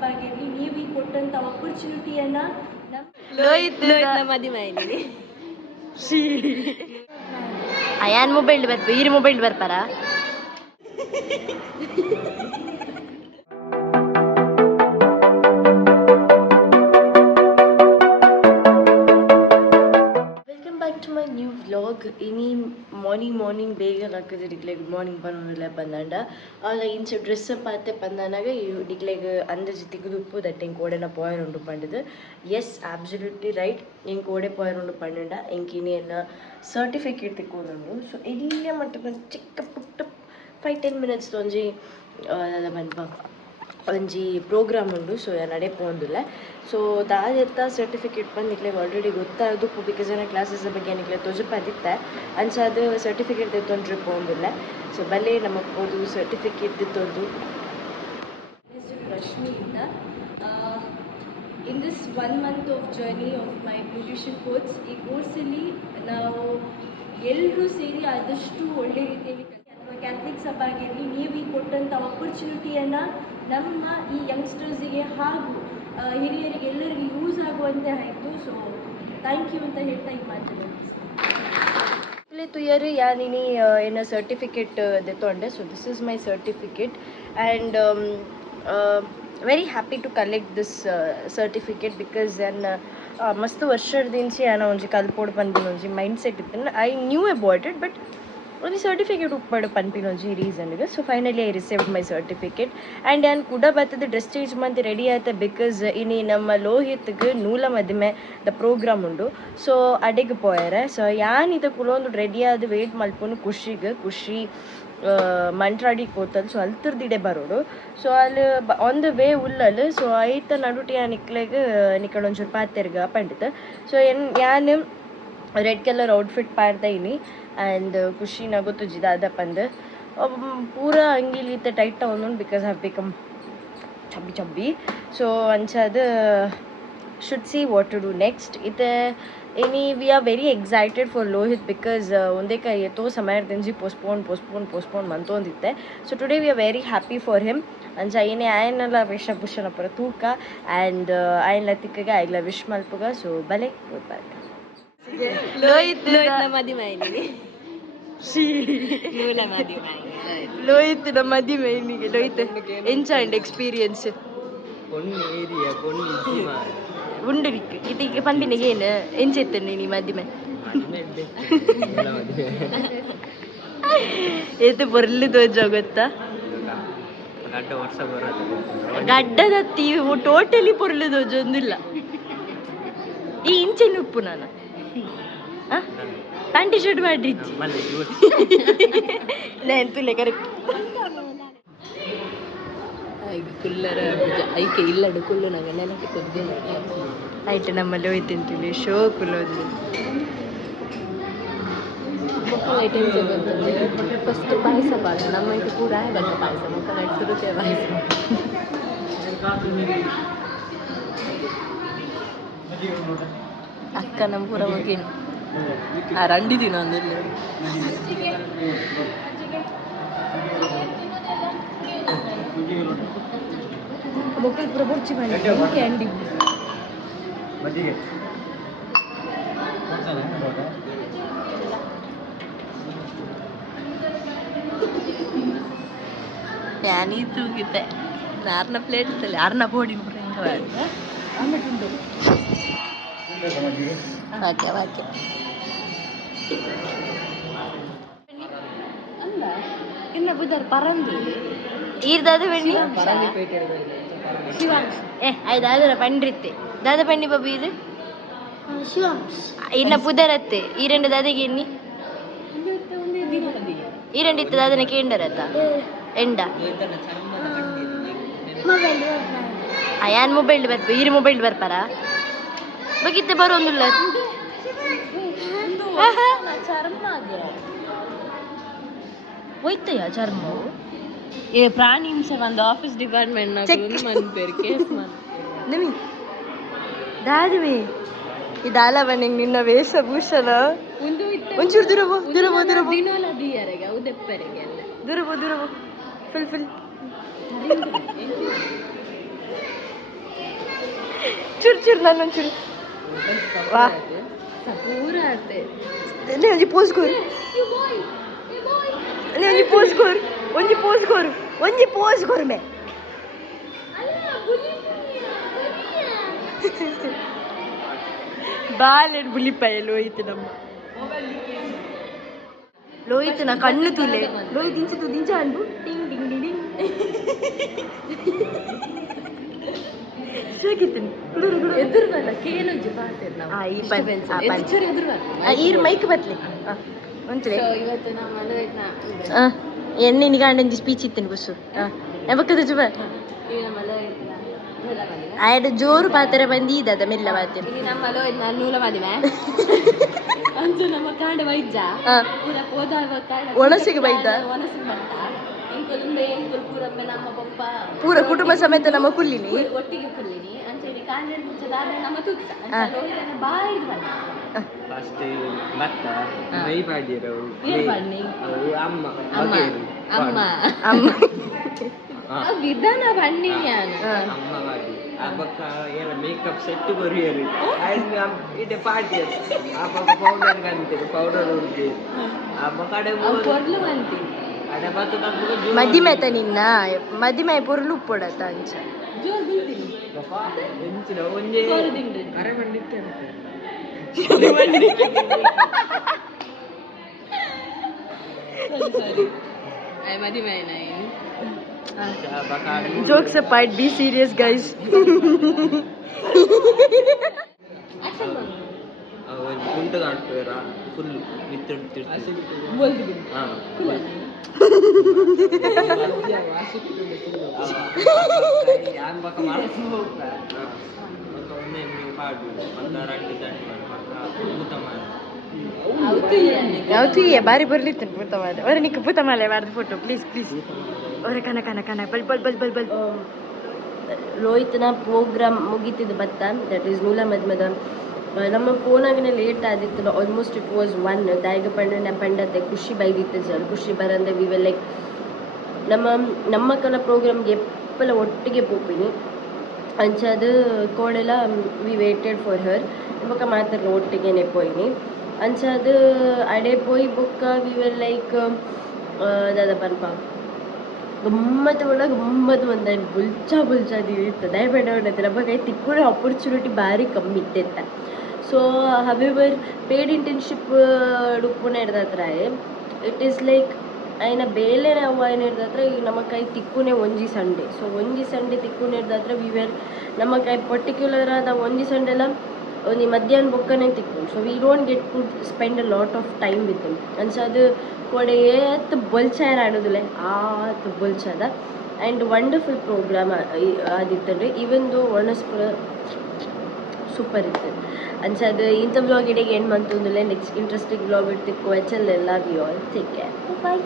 ಸಭಾಗಿರಲಿ ನೀವು ಈ ಕೊಟ್ಟಂಥ ಆಪರ್ಚುನಿಟಿಯನ್ನು ಅಯಾನ್ ಮೊಬೈಲ್ ಬರ್ಪ ಈರು ಮೊಬೈಲ್ ಬರ್ಪಾರ to my new vlog. Ini morning ಬೇಗ ಹಾಕಿದ್ರೆ ಡಿಕ್ಲೆಗ್ ಗುಡ್ ಮಾರ್ನಿಂಗ್ ಬರೋಲ್ಲ ಬಂದಾಂಡ ಅಲ್ಲ ಇಂಚ ಡ್ರೆಸ್ ಪಾತೆ ಬಂದಾನಾಗ ಡಿಕ್ಲೆಗ್ ಅಂದಜಿ ತಿಗುದುಪ್ಪು ದಟ್ ಎಂಕ್ ಓಡೆನ ಪೋಯರುಂಡು ಪಂಡದು ಎಸ್ ಅಬ್ಸಲ್ಯೂಟ್ಲಿ ರೈಟ್ ಎಂಕ್ ಓಡೆ ಪೋಯರುಂಡು ಪಂಡ ಎಂಕ್ ಇನಿ ಎನ್ನ ಸರ್ಟಿಫಿಕೇಟ್ ತಿಕ್ಕೋದುಂಡು ಸೊ ಇಲ್ಲೇ ಮಟ್ಟ ಚಿಕ್ಕ ಪುಟ್ಟ 5-10 minutes ಒಂಜಿ ಬನ್ಪ ಒಂಜಿ ಪ್ರೋಗ್ರಾಮ್ ಉಂಡು ಸೊ ನಡೆ ಪೋಂದುಲ್ಲ ಸೊ ದಾದೆತ್ತ ಸರ್ಟಿಫಿಕೇಟ್ ಬಂದು ನಿಕ್ಲೆಗ್ ಆಲ್ರೆಡಿ ಗೊತ್ತಾಗೋದು ಬಿಕಾಸ್ ಏನ ಕ್ಲಾಸಸ್ ಬಗ್ಗೆ ನಿಕ್ಲೆ ತೊಜಪದಿತ್ತೆ ಅಂಚಾದ ಸರ್ಟಿಫಿಕೇಟ್ ತೆತ್ತೊಂಡ್ರೆ ಪೋಂದುಲ್ಲ ಸೊ ಬಲ್ಲೆ ನಮಗೆ ಓದು ಸರ್ಟಿಫಿಕೇಟ್ ತಿತ್ತೊಂದು ರಶ್ಮಿಯಿಂದ in this 1 month of journey of my beautician course ಈ ಕೋರ್ಸಲ್ಲಿ ನಾವು ಎಲ್ಲರೂ ಸೇರಿ ಆದಷ್ಟು ಒಳ್ಳೆ ರೀತಿಯಲ್ಲಿ ಕ್ಯಾಥಲಿಕ್ ಸಭಾಗಿರಲಿ ನೀವು ಈ ಕೊಟ್ಟಂಥ ಆಪರ್ಚುನಿಟಿಯನ್ನು ನಮ್ಮ ಈ ಯಂಗ್ಸ್ಟರ್ಸಿಗೆ ಹಾಗೂ ಹಿರಿಯರಿಗೆ ಎಲ್ಲರಿಗೂ ಯೂಸ್ ಆಗುವಂತೆ ಆಯಿತು ಸೊ ಥ್ಯಾಂಕ್ ಯು ಅಂತ ಹೇಳ್ತಾ ಈ ಮಾತಾಡ್ತೀನಿ ತುಯರ್ ಯಾನಿನಿ ಏನ ಸರ್ಟಿಫಿಕೇಟ್ ದೆತ್ತೊಂಡೆ so this is my certificate and very happy to collect this certificate because ಆ್ಯನ್ ಮಸ್ತ್ ವರ್ಷದಿಂಚಿ ಆನ ಒಂಜಿ ಕಲ್ಪೋಡು ಪನ್ಪಿನ ಒಂಜಿ ಮೈಂಡ್ ಸೆಟ್ ಇತ್ತು I knew about it but ಒಂದು ಸರ್ಟಿಫಿಕೇಟ್ ಉಪ್ಪಡು ಪನ್ಪಿನೊಂಜಿ ರೀಸನ್ಗೆ so finally I received my certificate and ನಾನು ಕೂಡ ಬರ್ತದೆ ಡ್ರೆಸ್ ಚೇಂಜ್ ಮಂತ್ ರೆಡಿ ಆಯ್ತು ಬಿಕಾಸ್ ಇನ್ನು ನಮ್ಮ ಲೋಹಿತ್ಗೆ ನೂಲ ಮದುವೆ ದ ಪ್ರೋಗ್ರಾಮ್ ಉಂಡು ಸೊ ಅಡೆಗೆ ಪೋಯರೆ ಸೊ ಯಾನ್ ಇದು ಕುಲೊಂದು ರೆಡಿ ಆದ ವೇಟ್ ಮಲ್ಪನು ಖುಷಿ ಮಂಟ್ರಾಡಿ ಕೋತಲ್ ಸೊ ಅಲ್ತರ್ದಿಡೆ ಬರೋಡು ಸೊ ಅಲ್ಲಿ ಆನ್ ದ ವೇ ಉಲ್ಲಲ್ ಸೊ ಐತ ನಡುಟಿ ಆ ನಿಕ್ಲೆಗೆ ನಿಕ್ಕಡ ಒಂಚೂರು ಪಾತೆರ್ಗ ಪಂಡಿತ ಸೊ ಯಾನ್ ರೆಡ್ ಕಲರ್ ಔಟ್ಫಿಟ್ ಪಾಡ್ದೈನಿ ಆ್ಯಂಡ್ ಖುಷಿ ನಗೋತು ಜಿದಾದ ಪಂದು ಪೂರಾ ಅಂಗಿಲಿತ್ತ ಟೈಟ್ ಅವನು because have become chubby so ಅಂಚಾದ should see what to do next ಇದು ಇನಿ we are very excited for Lohith because ಒಂದೇ ಕೈ ಎತ್ತೋ ಸಮಯದಿಂಜಿ ಪೋಸ್ಟ್ಪೋನ್ ಮಂತೊಂದಿತ್ತೆ so today we are very happy for him ಅಂಚ ಏನೇ ಆಯನೆಲ್ಲ ವೇಷಭೂಷಣ ಪರ ತೂಕ ಆ್ಯಂಡ್ ಆಯನ ತಿಕ್ಕಗೆ ಆಯ್ಲ ವಿಶ್ ಮಲ್ಪುಗ ಸೊ ಬಲೆ ಓದ್ಬಾರ್ದು ಲೋಹಿತ್ ಮದುವೆ ಲೋಹಿತ್ ಮದುವೆ ಲೋಹಿತ್ ಎಂಚಾಂಡ್ ಎಕ್ಸ್ಪೀರಿಯನ್ಸ್ ಉಂಡುರಿಕ್ ಇದೀಗ ಪಂಪಿನಿಗೆ ಏನು ಎಂಚೆತ್ತನೆ ನೀ ಮದುವೆ ಎದ್ದು ಬರ್ಲಿ ದೋಜ ಗೊತ್ತಾ ಗಡ್ಡದತ್ತಿ ಟೋಟಲಿ ಪೊರ್ಲು ದೋಜ ಒಂದಿಲ್ಲ ಈ ಇಂಚೆನ್ ಉಪ್ಪು ನಾನು ಪ್ಯಾಂಟಿ ಶರ್ಟ್ ಮಾಡಿದ್ದಿ ನೆನ್ಪಿಲ್ಲ ಕರೆಕ್ಟ್ ಕುಲ್ಲರ ಐಕೆ ಇಲ್ಲಡು ಕುಲ್ಲು ನಂಗೆ ನೆನಪಿ ಕೊದ್ದೆ ಆಯ್ತು ನಮ್ಮಲ್ಲಿ ಹೋಯ್ತಿಂತೀವಿ ಶೋ ಕುಲ್ಲೋದು ಮಕ್ಕಳ ಐಟಮ್ಸ್ ಬಂತಂದ್ರೆ ಫಸ್ಟ್ ಪಾಯಸ ಪಾಕ ನಮ್ಮ ಇದು ಕೂಡ ಬಂದ ಪಾಯಸ ಮಕ್ಕಳ ಸುರುಚೆ ಪಾಯಸ ಅಕ್ಕ ನಮ್ಮ ಪೂರ ಹೋಗಿನ ರಂಡಿದೀನ ಒಂದಿಲ್ಲ ಮಕ್ಕಳು ಪೂರ ಬೊರ್ಚಿ ಮಾಡಿ ಕ್ಯಾಂಡಿ ಫ್ಯಾನಿ ತೂಗಿತ್ತೆ ಆರ್ನ ಪ್ಲೇಟ್ ಇತ್ತಲ್ಲ ಆರ್ನ ಬೋಡಿ ಆಮೇಲೆ ಓಕೆ ಓಕೆ ಅಲ್ಲ ಇನ್ನ ಬುಧರ್ ಪರಂದಿ ಈರ್ದಾದ ಬೆಣ್ಣಿ ಐದಾದರ ಪಂಡ್ರಿತ್ತೆ ದಾದ ಪಂಡಿ ಬಾಬು ಇದು ಇನ್ನ ಪುದರತ್ತೆ ಈ రెండు ದಾದೆಗೆ ಎನ್ನಿ ಈ రెండు ಇತ್ತು ದಾದನ ಕೇಂಡರತ್ತ ಎಂಡ ಅಯಾನ್ ಮೊಬೈಲ್ ಬರ್ಪ ಈರು ಮೊಬೈಲ್ ಬರ್ಪಾರ ಬಗಿತ್ತೆ ಬರೋಂದಿಲ್ಲ ಹೋಯ್ತಯ್ಯ ಚರ್ಮ ಏ ಪ್ರಾಣಿ ಹಿಂಸೆ ಒಂದು ಆಫೀಸ್ ಡಿಪಾರ್ಟ್ಮೆಂಟ್ ಮನ್ಪೇರು ಕೇಸ್ ನಿಮಿ ದಾದಿವಿ ಇದಾಲ ಬನ್ನಿಂಗ್ ನಿನ್ನ ವೇಷಭೂಷಣ ಒಂಚೂರು ದೂರಬೋ ದೂರಬೋ ಫುಲ್ ಚೂರು ನಾನು ಒಂಚೂರು ವಾ ಪೂರ ಆಡ್ತೆ ಲೇ ಒಂಜಿ ಪೋಸ್ ಕೋರು ಲೇ ಒಂಜಿ ಪೋಸ್ ಕೋರು ಒಂಜಿ ಪೋಸ್ ಕೋರು ಮೇ ಬಾಲೆಡ್ ಬುಲಿಪಾಯ ಲೋಹಿತ್ ನಮ್ಮ ಲೋಹಿತ್ ನಾ ಕಣ್ಣು ತುಲೆ ಲೋಹಿತ್ ದಿಂಚ ಅನ್ಬು ಟಿಂಗ್ ಟಿಂಗ್ ಟಿಂಗ್ ಟಿಂಗ್ ಎದುರು ಬಲ್ಲ ಕೇಳೋಜಿ ಪಾತೆರ್ ನಾವು ಈರ್ ಮೈಕ್ ಬತ್ಲಿ ಒಂಚೂರೆ ಇವತ್ತು ನಾವು ಮದುವೆನ ಎಣ್ಣೆ ನಿಗಾಂಡಂಜಿ ಸ್ಪೀಚ್ ಇತ್ತೇನೆ ಬಸ್ಸು ಯಾವಕ್ಕದ ಜುಬ ಈಗ ಮದುವೆ ಆಯ್ತು ಜೋರು ಪಾತ್ರ ಬಂದಿದ್ದದ ಮೆಲ್ಲ ಪಾತ್ರ ಈಗ ನಮ್ಮ ಮದುವೆ ನೂಲ ಮದುವೆ ಅಂಚು ನಮ್ಮ ಕಾಂಡ ವೈದ್ಯ ಪೂರ ಹೋದಾಗ ಒಣಸಿಗೆ ಬೈದ ಒಣಸಿಗೆ ಬಂದ ಇಂಕೊಲುಂಬೆ ಇಂಕೊಲ್ ಪೂರಮ್ಮೆ ನಮ್ಮ ಪಪ್ಪ ಪೂರ ಕುಟುಂಬ ಸಮೇತ ನಮ್ಮ ಕುಲ್ಲಿನಿ ಒಟ್ಟಿಗೆ ಕುಲ್ಲಿನಿ ಅಂಚೆ ಕಾಂಡ ಮುಚ್ಚದಾದ ನಮ್ಮ ತುತ್ತ ಲೋಹಿತನ ಬಾಯಿ ಬಂದ ಫಸ್ಟ್ ಭತ್ತ ಮೈ ಮಾಡಿರವು ಏನ್ ಬನ್ನಿ ಅಮ್ಮ ಅಮ್ಮ ಅಮ್ಮ ಅಮ್ಮ ವಿಧಾನ ಬನ್ನಿನಿ ನಾನು ಅಮ್ಮ ಮಾಡಿ ಅಬ್ಬಕ್ಕ ಏನ ಮೇಕಪ್ ಸೆಟ್ ಕೊರಿಯರು ಇದೆ ಪಾರ್ಟಿ ಅಬ್ಬಕ್ಕ ಪೌಡರ್ ಕಂತಿರು ಪೌಡರ್ ಉಂಟು ಅಮ್ಮ ಕಡೆ ಪೊರ್ಲು ಬಂತಿ ಅಡೆ ಬತ್ತು ತಪ್ಪು ಮದಿಮೆತ ನಿನ್ನ ಮದಿಮೆ ಪೊರ್ಲು ಉಪ್ಪೊಡತ ಅಂಚ ಜೋರ್ ಬೀಳ್ತೀನಿ ಎಂಚಿನ ಒಂಜೇ ಕೋರದಿಂಡ್ರಿ ಕರೆ ಬಂದಿತ್ತೆ ಸರಿ ಐ ಮದುವೆ ನೈ jokes apart be serious guys action ಮಾಡು ಒಂದು ಕುಂಟ ಕಾಣ್ತೀರಾ ಫುಲ್ ಮಿತ್ತಿಡ್ತಿರ್ತೀವಿ ಬೋಲ್ದು ಬಿಡು ಹಾಂ ಅಬ್ಬಕ್ಕ ಮಾಡ್ಕೊಂಡು ಹೋಗ್ತಾರೆ ಒಂದೇ ನೀವು ಪಾಡು ಒಂದು ರಂಡಿ ದಂಡು ಊಟ ಮಾಡಿ ಯಾವತ್ತೂ ಬಾರಿ ಬರ್ಲಿತ್ತು ಪೂತಮಾಲೆ ಅವರ ನಿಕ್ಕ ಪೂತಮಾಲೆ ಬಾರ್ದು ಫೋಟೋ ಪ್ಲೀಸ್ ಪ್ಲೀಸ್ ಅವರ ಕನ ಕನ ಕನ ಬಲ್ ಬಲ್ ಬಲ್ ಬಲ್ ಬಲ್ ರೋಹಿತ್ನ ಪ್ರೋಗ್ರಾಮ್ ಮುಗೀತಿದ್ದು ಬತ್ತ ದಟ್ ಈಸ್ ನೂಲ ಮದ್ಮದ ನಮ್ಮ ಫೋನಾಗಿನ ಲೇಟ್ ಆದಿತ್ತು ಆಲ್ಮೋಸ್ಟ್ ಇಟ್ ವಾಸ್ 1 ದಾಯಿಗ ಪಂಡ ಪಂಡತೆ ಖುಷಿ ಬೈದಿತ್ತು ಸರ್ ಖುಷಿ ಬರಂದೆ ವಿ ವಿಲ್ ಲೈಕ್ ನಮ್ಮ ಕಲ ಪ್ರೋಗ್ರಾಮ್ಗೆ ಎಪ್ಪಲ ಒಟ್ಟಿಗೆ ಪೋಪಿನಿ ಅಂಚದು ಕೋಡೆಲ್ಲ ವಿ ವೇಟೆಡ್ ಫಾರ್ ಹರ್ ಬೊಕ್ಕ ಮಾತ್ರ ಒಟ್ಟಿಗೆ ಪೋಯಿನಿ ಅಂಚದು ಅಡೆ ಪೋಯಿ ಬೊಕ್ಕ ವಿ ವಿಲ್ ಲೈಕ್ ದಾದ ಪನ್ಪ ಗಮ್ಮತ್ತು ಒಳಗೆ ಗಮ್ಮತ್ತು ಬಂದ ಬುಲ್ಚಾದಿ ಇರ್ತದೆ ದಯಬೇಡ ನಮಗೆ ತಿಕ್ಕುಳ ಆಪರ್ಚುನಿಟಿ ಭಾರಿ ಕಮ್ಮಿ ಇತ್ತೆತ್ತ ಸೊ ಹವೆವರ್ ಪೇಡ್ ಇಂಟರ್ನ್ಶಿಪ್ ಡುಪ್ಪುನ ಹಿಡ್ದತ್ರ ಇಟ್ ಈಸ್ ಲೈಕ್ ಆಯ್ನ ಬೇಲೆನೆ ಅವ ಏನು ಹಿಡ್ದತ್ರ ಈಗ ನಮ್ಮ ಕೈ ತಿಕ್ಕುನೆ ಒಂಜಿ ಸಂಡೆ ಸೊ ಒಂಜಿ ಸಂಡೆ ತಿಕ್ಕುನೆ ಹಿಡ್ದತ್ರ ವಿ ವೇರ್ ನಮ್ಮ ಕೈ ಪರ್ಟಿಕ್ಯುಲರ್ ಆದ ಒಂಜಿ ಸಂಡೆ ಎಲ್ಲ ಒಂದು ಮಧ್ಯಾಹ್ನ ಬೊಕ್ಕನೆ ತಿಕ್ಕು so we don't get to spend a lot of time with him ಅನ್ಸದು ಕೊಡೆ ಏತ್ ಬೊಲ್ಚಾರ ಆಡೋದಿಲ್ಲ ಆತ್ ಬೊಲ್ಚದ ಆ್ಯಂಡ್ ವಂಡರ್ಫುಲ್ ಪ್ರೋಗ್ರಾಮ್ ಆದಿತ್ತಂದ್ರೆ ಈವನ್ ದೋ ವರ್ಣಸ್ಪುರ ಸೂಪರ್ ಇತ್ತು ಅನ್ಸದು ಇಂಥ ಬ್ಲಾಗ್ ಇಡೆಗೆ ಏನು ಬಂತು ನೆಕ್ಸ್ಟ್ ಇಂಟ್ರೆಸ್ಟಿಂಗ್ ಬ್ಲಾಗ್ ಇಡ್ತಿಕ್ಕು ಎಚ್ ಎಲ್ ಎಲ್ಲ we all take care bye